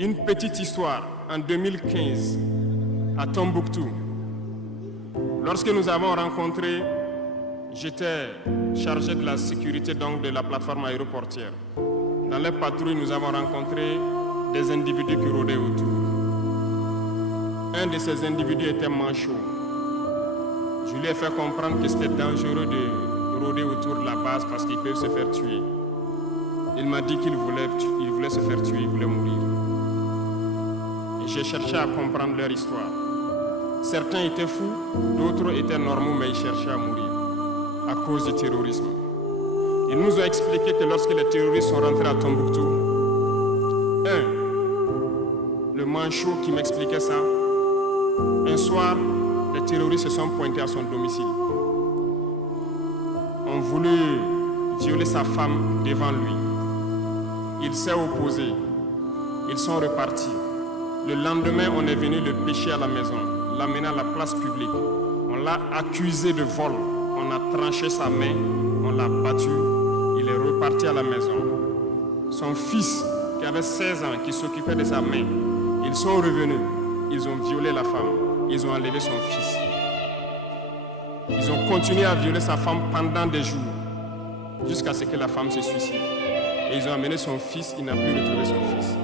Une petite histoire, en 2015, à Tombouctou. Lorsque nous avons rencontré, j'étais chargé de la sécurité donc de la plateforme aéroportière. Dans les patrouilles, nous avons rencontré des individus qui rôdaient autour. Un de ces individus était manchot. Je lui ai fait comprendre que c'était dangereux de rôder autour de la base parce qu'ils peuvent se faire tuer. Il m'a dit qu'il voulait se faire tuer, il voulait mourir. Et j'ai cherché à comprendre leur histoire. Certains étaient fous, d'autres étaient normaux, mais ils cherchaient à mourir à cause du terrorisme. Ils nous ont expliqué que lorsque les terroristes sont rentrés à Tombouctou, le manchot qui m'expliquait ça, un soir, les terroristes se sont pointés à son domicile. Ont voulu violer sa femme devant lui. Il s'est opposé. Ils sont repartis. Le lendemain, on est venu le pêcher à la maison, l'amener à la place publique. On l'a accusé de vol. On a tranché sa main, on l'a battu. Il est reparti à la maison. Son fils, qui avait 16 ans, qui s'occupait de sa main, ils sont revenus. Ils ont violé la femme. Ils ont enlevé son fils. Ils ont continué à violer sa femme pendant des jours, jusqu'à ce que la femme se suicide. Et ils ont amené son fils, il n'a plus retrouvé son fils.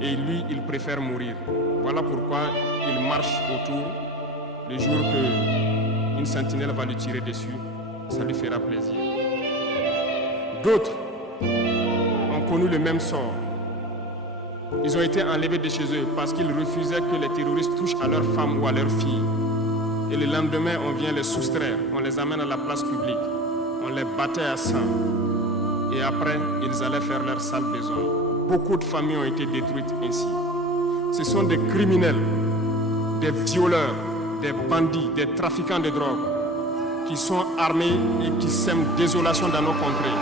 Et lui, il préfère mourir. Voilà pourquoi il marche autour le jour qu'une sentinelle va lui tirer dessus. Ça lui fera plaisir. D'autres ont connu le même sort. Ils ont été enlevés de chez eux parce qu'ils refusaient que les terroristes touchent à leurs femmes ou à leurs filles. Et le lendemain, on vient les soustraire, on les amène à la place publique, on les battait à sang. Et après, ils allaient faire leur sale besoin. Beaucoup de familles ont été détruites ainsi. Ce sont des criminels, des violeurs, des bandits, des trafiquants de drogue qui sont armés et qui sèment désolation dans nos contrées.